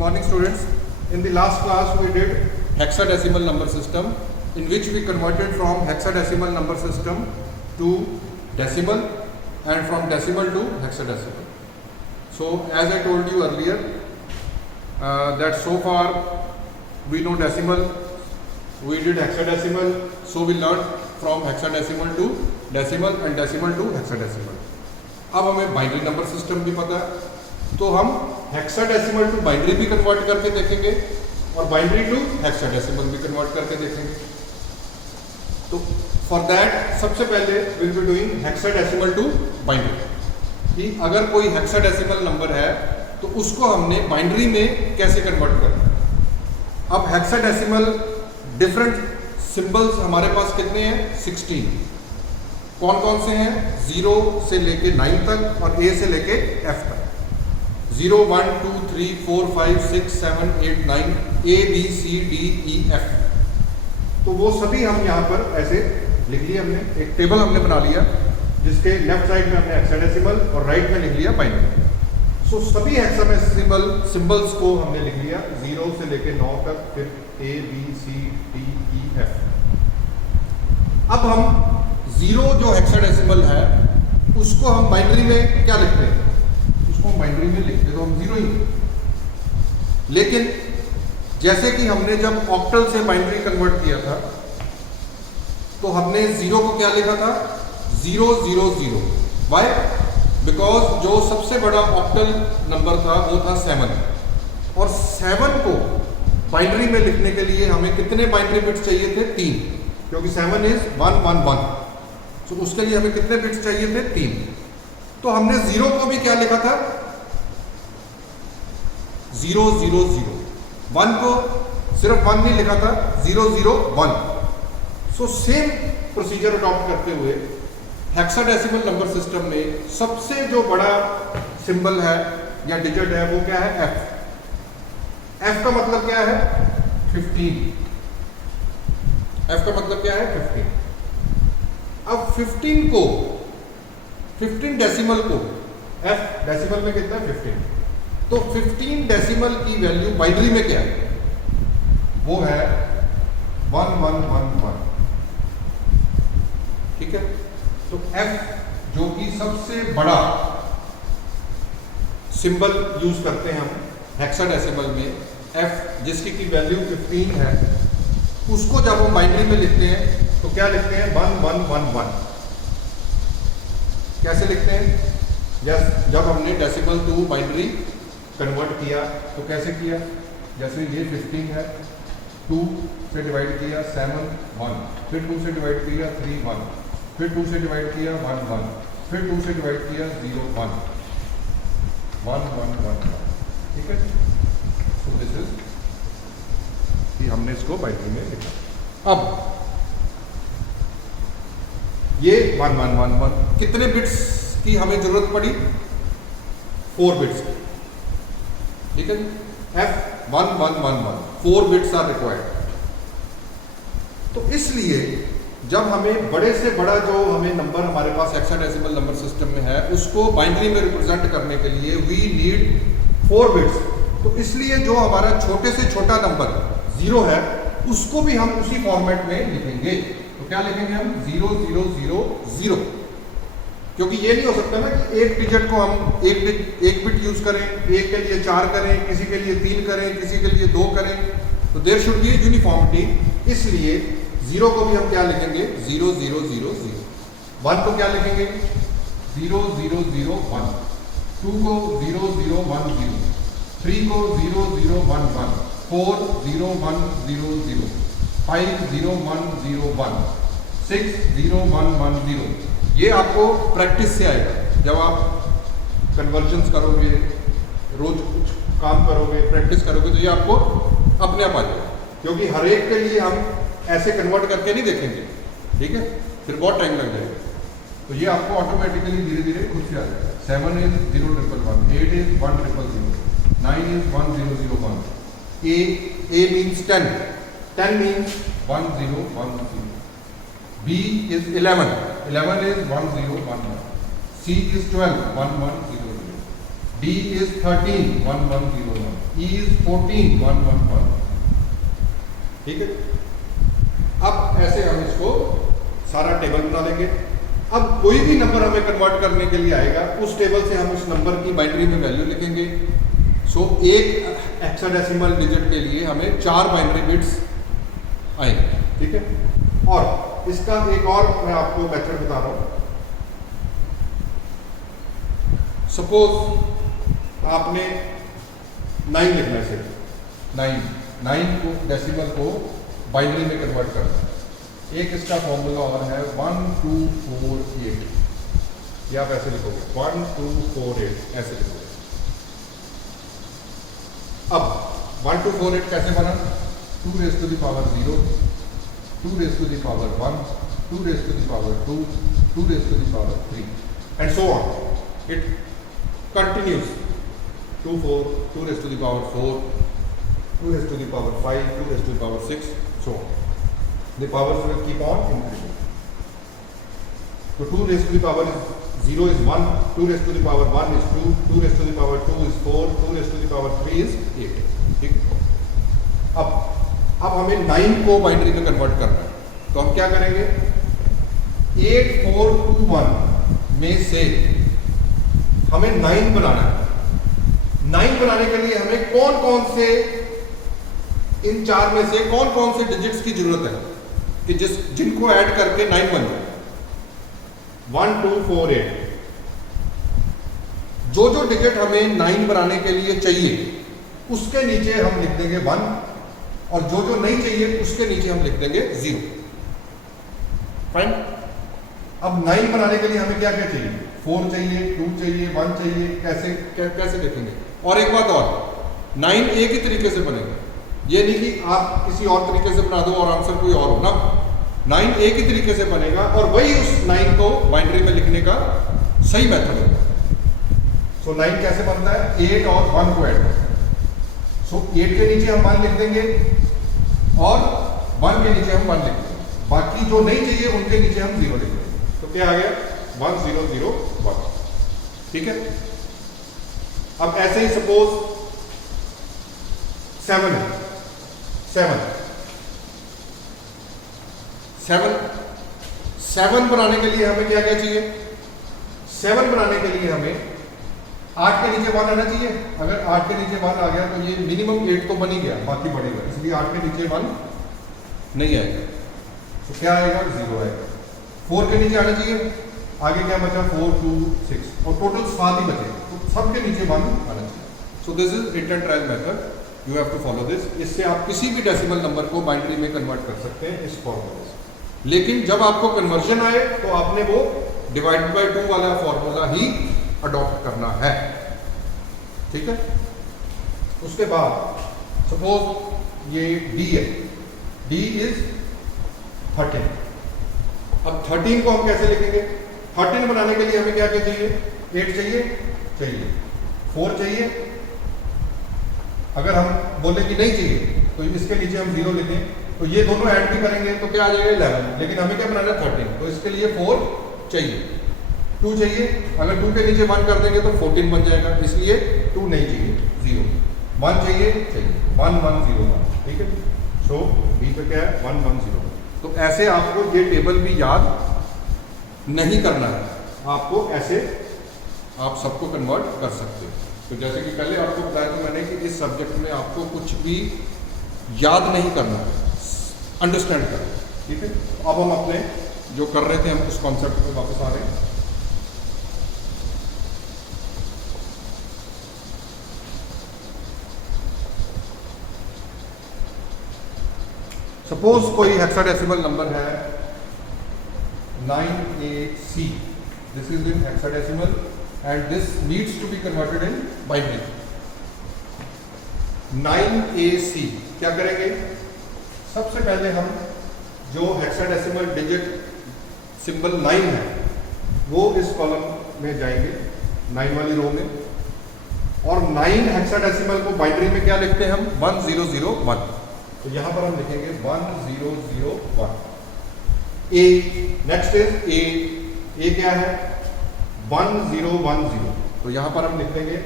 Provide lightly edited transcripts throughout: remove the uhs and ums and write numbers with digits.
morning students. In the last class we did hexadecimal number system, in which we converted from hexadecimal number system to decimal and from decimal to hexadecimal. So as I told you earlier that so far we know decimal, we did hexadecimal, so we learned from hexadecimal to decimal and decimal to hexadecimal. अब हमें binary number system भी पता है, तो हम hexadecimal to binary भी convert करके देखेंगे और बाइनरी टू हेक्साडेसिमल भी कन्वर्ट करके देखेंगे. तो फॉर दैट सबसे पहले will be doing hexadecimal to binary, कि अगर कोई हेक्साडेसिमल नंबर है तो उसको हमने बाइनरी में कैसे कन्वर्ट करना है. अब हेक्साडेसिमल डिफरेंट सिंबल्स हमारे पास कितने हैं? 16. कौन कौन से हैं? 0 से लेके 9 तक और A से लेके F तक. 0 1 2 3 4 5 6 7 8 9 A B C D E F. तो वो सभी हम यहाँ पर ऐसे लिख लिया. हमने एक टेबल हमने बना लिया जिसके लेफ्ट साइड में हमने हेक्साडेसिमल और राइट में लिख लिया बाइनरी. सो सभी हेक्साडेसिमल सिंबल्स को हमने लिख लिया 0 से लेके 9 तक, फिर A B C D E F. अब हम 0 जो हेक्साडेसिमल है उसको हम बाइनरी में क्या लिखते हैं? उसको हम बाइनरी में लिखते तो हम 0 ही. लेकिन जैसे कि हमने जब ऑक्टल से बाइनरी कन्वर्ट किया था तो हमने 0 को क्या लिखा था? 0 0 0. वाई? बिकॉज जो सबसे बड़ा ऑक्टल नंबर था वो था 7, और 7 को बाइनरी में लिखने के लिए हमें कितने बाइनरी बिट्स चाहिए थे? 3, क्योंकि 7 इज 1 1 1. तो उसके लिए हमें कितने बिट्स चाहिए थे? 3. तो हमने 0 को भी क्या लिखा था? 0 0 0. 1 को सिर्फ 1 नहीं लिखा था, 0 0 1. सो सेम प्रोसीजर अडॉप्ट करते हुए हेक्साडेसिमल नंबर सिस्टम में सबसे जो बड़ा सिंबल है या डिजिट है वो क्या है? F. F का मतलब क्या है? 15. F का मतलब क्या है? 15. अब 15 डेसिमल को, F डेसिमल में कितना है? 15. तो 15 डेसिमल की वैल्यू बाइनरी में क्या है? वो है 1 1 1 1. ठीक है. तो F जो कि सबसे बड़ा सिंबल यूज करते हैं हम हेक्साडेसिमल में, F जिसकी की वैल्यू 15 है, उसको जब हम बाइनरी में लिखते हैं तो क्या लिखते हैं? 1 1 1 1. कैसे लिखते हैं? जब हमने डेसिमल टू बाइनरी कन्वर्ट किया तो कैसे किया? जैसे ये 15 है, 2 से डिवाइड किया 7 1, फिर 2 से डिवाइड किया 3 1, फिर 2 से डिवाइड किया 1 1, फिर 2 से डिवाइड किया 0 1 1 1 1 1. ठीक है. सो दिस इज कि हमने इसको बाइनरी में लिखा. अब ये 1 1 1 1 कितने बिट्स की हमें जरूरत पड़ी? 4 बिट्स की. ठीक है. F 1 1 1 1 4 bits are required. तो इसलिए जब हमें बड़े से बड़ा जो हमें नंबर हमारे पास हेक्साडेसिमल नंबर सिस्टम में है उसको बाइनरी में रिप्रेजेंट करने के लिए वी नीड 4 बिट्स. तो इसलिए जो हमारा छोटे से छोटा नंबर 0 है उसको भी हम उसी फॉर्मेट में लिखेंगे. तो क्या लिखेंगे हम? 0 0 0 0. क्योंकि ये नहीं हो सकता ना कि एक डिजिट को हम एक बिट यूज करें, एक के लिए 4 करें, किसी के लिए 3 करें, किसी के लिए 2 करें. तो देयर शुड बी यूनिफॉर्मिटी. इसलिए 0 को भी हम क्या लिखेंगे? 0 0 0 0. 1 को क्या लिखेंगे? 0 0 0 1. 2 को 0 0 1 0. 3 को 0 0 1 1. 4 0 1 0 0. 5 0 1 0 1. 6 0 1 1 0. ये आपको प्रैक्टिस से आएगा. जब आप कन्वर्जन्स करोगे, रोज कुछ काम करोगे, प्रैक्टिस करोगे, तो ये आपको अपने आप आ जाएगा. क्योंकि हर एक के लिए हम ऐसे कन्वर्ट करके नहीं देखेंगे. ठीक है. फिर बहुत टाइम लग जाएगा. तो ये आपको ऑटोमेटिकली धीरे धीरे खुद से आ जाएगा. 7 is 0 1 1 1. 8 is 1 0 0. 9 is 1 0 0 1. A means 10. 10 means 1 0 1 0. B is 11. 11 is 1 0 1 1. C is 12. 1 1 0 0. D is 13 1101, E is 14 111। ठीक है, अब ऐसे हम इसको सारा टेबल बना लेंगे। अब कोई भी नंबर हमें कन्वर्ट करने के लिए आएगा, उस टेबल से हम उस नंबर की बाइनरी में वैल्यू लिखेंगे। सो एक हेक्साडेसिमल डिजिट के लिए हमें 4 बाइनरी बिट्स आएंगे। ठीक है, और इसका एक और मैं आपको मेथड बता रहा हूं। सपोज आपने 9 लिखना है, सिर्फ 9 को डेसिमल को बाइनरी में कन्वर्ट करना है। एक इसका फॉर्मूला और है 1248, या आप ऐसे लिखोगे 1248, ऐसे लिखोगे। अब 1248 कैसे बना? 2 raised to the power 0, 2 raised to the power 1, 2 raised to the power 2, 2 raised to the power 3, and so on. It continues. 2 raised to the power 4, 2 raised to the power 5, 2 raised to the power 6, so on. The powers will keep on increasing. So 2 raised to the power 0 is 1, 2 raised to the power 1 is 2, 2 raised to the power 2 is 4, 2 raised to the power 3 is 8। ठीक है, अब हमें 9 को binary में convert करना है, तो हम क्या करेंगे? 8421 में से हमें 9 बनाना है। 9 बनाने के लिए हमें कौन कौन से, इन 4 में से कौन कौन से डिजिट्स की जरूरत है कि जिनको ऐड करके 9 बन जाए? 1248। जो डिजिट हमें 9 बनाने के लिए चाहिए उसके नीचे हम लिख देंगे 1, और जो नहीं चाहिए उसके नीचे हम लिख देंगे 0। फाइन। अब 9 बनाने के लिए हमें क्या क्या चाहिए? 4 चाहिए, 2 चाहिए, 1 चाहिए। कैसे लिखेंगे? और एक बात और, 9 एक ही तरीके से बनेगा, ये नहीं कि आप किसी और तरीके से बना दो और आंसर कोई और हो ना। 9 एक ही तरीके से बनेगा, और वही उस 9 को बाइनरी में लिखने का सही मेथड होगा। सो 9 कैसे बनता है? 8 और 1 को ऐड करता है। सो 8 के नीचे हम 1 लिख देंगे, और 1 के नीचे हम 1 लिख देंगे, बाकी जो नहीं चाहिए उनके नीचे हम 0 लिख देंगे। तो क्या आ गया? 1001। ठीक है, अब ऐसे ही सपोज 7 है, 7 बनाने के लिए हमें क्या क्या चाहिए? 7 बनाने के लिए हमें 8 के नीचे 1 आना चाहिए। अगर 8 के नीचे 1 आ गया तो ये मिनिमम 8 तो बन ही गया, बाकी बढ़ेगा, इसलिए 8 के नीचे 1 नहीं आएगा। तो क्या आएगा? 0 आएगा। 4 के नीचे आना चाहिए, आगे क्या बचा? 4 2 6, और टोटल 7 ही बचे, तो सबके नीचे 1 आना चाहिए। So this is hit and trial method, you have to follow this. इससे आप किसी भी डेसिमल नंबर को बाइनरी में कन्वर्ट कर सकते हैं इस फॉर्मूले से। लेकिन जब आपको कन्वर्जन आए तो आपने वो डिवाइड बाय 2 वाला फॉर्मूला ही अडॉप्ट करना है। ठीक है, उसके बाद सपोज ये D है, D इज 13। अब 13 को हम कैसे लिखेंगे? 13 बनाने के लिए हमें क्या क्या चाहिए? 8 चाहिए, 4 चाहिए। अगर हम बोले कि नहीं चाहिए तो इसके नीचे हम 0 लिखें, तो ये दोनों ऐड भी करेंगे तो क्या आ जाएगा? 11। लेकिन हमें क्या बनाना है? 13, तो इसके लिए 4 चाहिए, 2 चाहिए। अगर 2 के नीचे 1 कर देंगे तो 14 बन जाएगा, इसलिए 2 नहीं चाहिए, 0। 1 चाहिए 1101। ठीक है, सो B पे क्या है? 1101। तो ऐसे आपको ये टेबल भी याद नहीं करना है, आपको ऐसे आप सबको कन्वर्ट कर सकते हो। तो जैसे कि पहले आपको बताया था मैंने कि इस सब्जेक्ट में आपको कुछ भी याद नहीं करना है, अंडरस्टैंड करना। ठीक है, अब हम अपने जो कर रहे थे हम उस कॉन्सेप्ट पे वापस आ रहे हैं। सपोज कोई हेक्साडेसिमल नंबर है 9AC, this is in hexadecimal and this needs to be converted in binary। 9AC क्या करेंगे? सबसे पहले हम जो हेक्साडेसिमल डिजिट सिंबल 9 है वो इस कॉलम में जाएंगे, 9 वाली रो में, और 9 हेक्साडेसिमल को बाइनरी में क्या लिखते हैं हम? 1001। तो यहां पर हम लिखेंगे 1001। A नेक्स्ट इज A क्या है? 1010। तो यहां पर हम लिख देंगे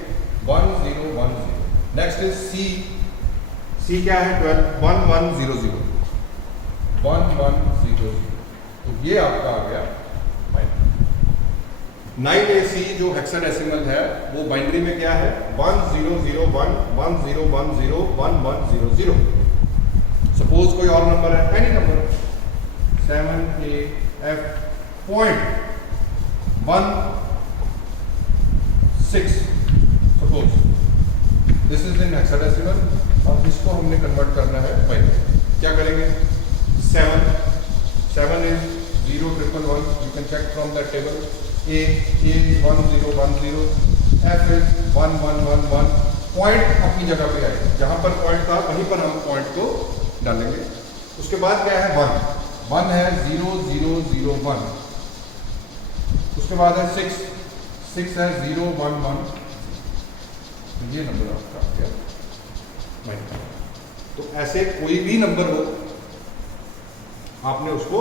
1010। नेक्स्ट इज सी। सी क्या है 12 1100 1100। तो ये आपका आ गया बाइनरी। 9AC जो हेक्साडेसिमल है वो बाइनरी में क्या है 1001 1010 1100। सपोज कोई और नंबर है, any number 7A.F.16 suppose this is in hexadecimal और इसको हमने कन्वर्ट करना है बाइनरी। क्या करेंगे 7 is 0111, you can check from that table. A is 1010, F is 1111। Point अपनी जगह पे आएगा, जहां पर पॉइंट था वहीं पर हम पॉइंट को डालेंगे। उसके बाद क्या है 1 है 0001। उसके बाद है 6 है 011। ये नंबर आपका क्या बाइनरी। तो ऐसे कोई भी नंबर हो आपने उसको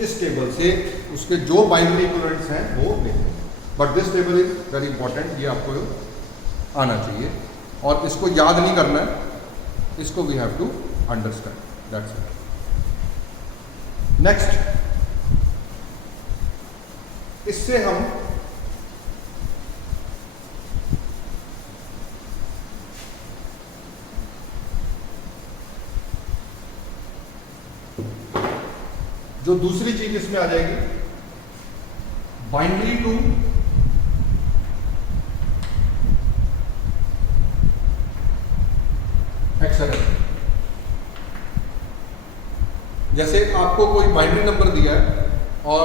इस टेबल से उसके जो बाइनरी इक्विवेलेंट्स हैं वो लेते हैं। But this table is very important, ये आपको आना चाहिए और इसको याद नहीं करना है, इसको we have to understand, that's it. Next, इससे हम जो दूसरी चीज इसमें आ जाएगी बाइनरी टू हेक्साडेसिमल। जैसे आपको कोई बाइनरी नंबर दिया है और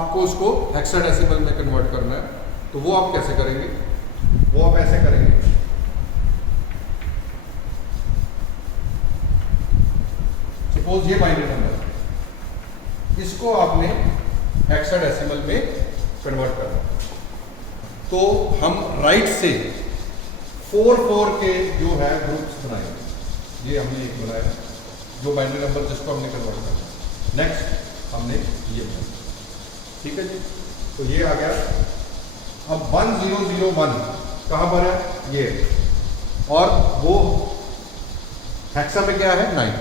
आपको उसको हेक्साडेसिमल में कन्वर्ट करना है, तो वो आप कैसे करेंगे? वो आप ऐसे करेंगे, सपोज ये बाइनरी नंबर, इसको आपने हेक्साडेसिमल में कन्वर्ट करना। तो हम राइट से 4 के जो है ग्रुप्स बनाएंगे। ये हमने एक बनाया जो बाइनरी नंबर जिसको हमने कन्वर्ट करना। नेक्स्ट हमने ये बनाया, ठीक है जी। तो ये आ गया। अब 1001 कहाँ पर है? ये, और वो हेक्सा में क्या है 9,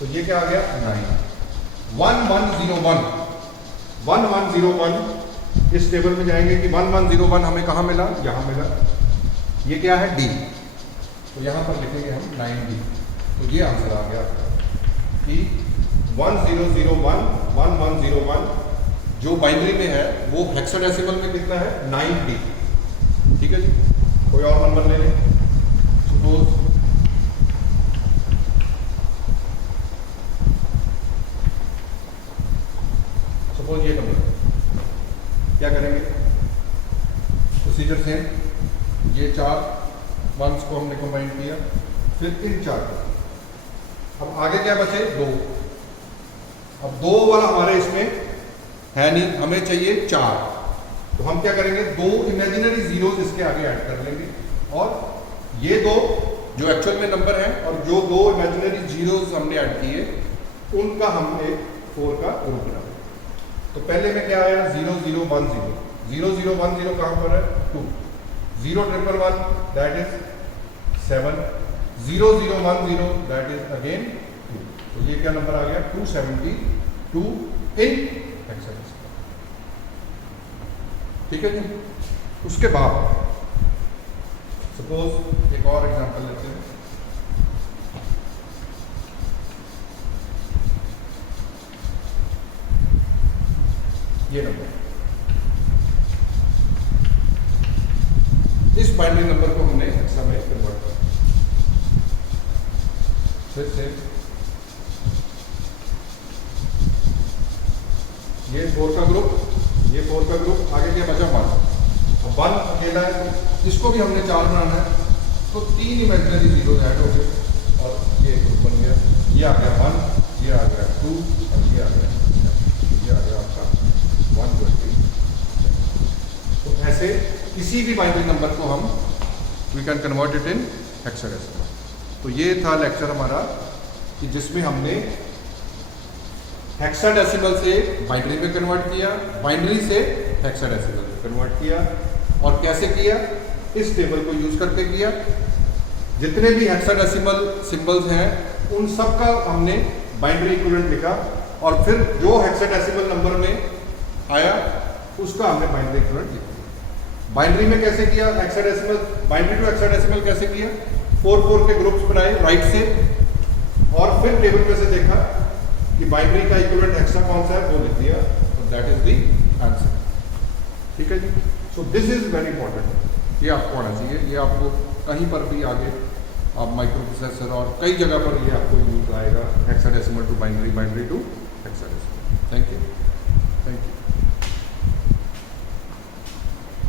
तो ये क्या आ गया 9। 1101 इस टेबल में जाएंगे कि 1101 हमें कहाँ मिला? यहाँ मिला। ये क्या है D, तो यहाँ पर लिखेंगे हम 9D। तो ये आंसर आ गया कि 1001 जो बाइनरी में है वो हेक्साडेसिमल में कितना है 9D। ठीक है जी। कोई और नंबर ले लें, सपोज ये नंबर। क्या करेंगे? प्रोसीजर सेम, ये 4 वंस को हमने कंबाइन किया, फिर इन 4 को। अब आगे क्या बचे? 2। अब 2 वाला हमारे इसमें है नहीं, हमें चाहिए 4। तो हम क्या करेंगे? 2 इमेजिनरी जीरोस इसके आगे ऐड कर लेंगे, और ये 2 जो एक्चुअल में नंबर है और जो 2 इमेजिनरी जीरोस हमने ऐड किए उनका हम एक 4 का ग्रुप बना। तो पहले में क्या आया? 0010। 0010 कहाँ पर है? 2। 0111 that is 7। 0010 that is again 2। तो ये क्या नंबर आ गया? 272 इन हेक्साडेसिमल। ठीक है जी। उसके बाद सपोज एक और एग्जांपल लेते हैं। ये नंबर, इस बाइनरी नंबर को हमने हेक्सा में कन्वर्ट किया। फिर से ये 4 का ग्रुप, ये 4 का ग्रुप, आगे क्या बचा? 1। अब 1 अकेला है, तो इसको भी हमने 4 बनाना है। तो 3 इमेजिनरी जीरो ऐड हो गए और ये ग्रुप बन गया। ये आ गया 1, ये आ गया 2 और ये आ गया आपका 120। तो ऐसे किसी भी बाइनरी नंबर को हम we can convert it in hexadecimal. तो ये था लेक्चर हमारा कि जिसमें हमने हेक्साडेसिमल से बाइनरी में कन्वर्ट किया, बाइनरी से हेक्साडेसिमल में कन्वर्ट किया। और कैसे किया? इस टेबल को यूज करके किया। जितने भी हेक्साडेसिमल सिंबल्स हैं उन सब का हमने बाइनरी इक्विवेलेंट लिखा और फिर जो हेक्साडेसिमल नंबर में आया उसका हमने बाइनरी इक्विवेलेंट लिखा। बाइनरी में कैसे किया, हेक्साडेसिमल बाइनरी टू हेक्साडेसिमल कैसे किया, 4 के ग्रुप्स बनाए राइट से और फिर टेबल में से देखा कि बाइनरी का इक्विवेलेंट हेक्सा कौन सा है वो लिख दिया, तो दैट इज द आंसर। ठीक है जी। So this is very important, ये आपको आना चाहिए, ये आपको कहीं पर भी आगे आप माइक्रो प्रोसेसर और कई जगह पर ये आपको यूज आएगा, hexadecimal to binary, binary to hexadecimal. Thank you.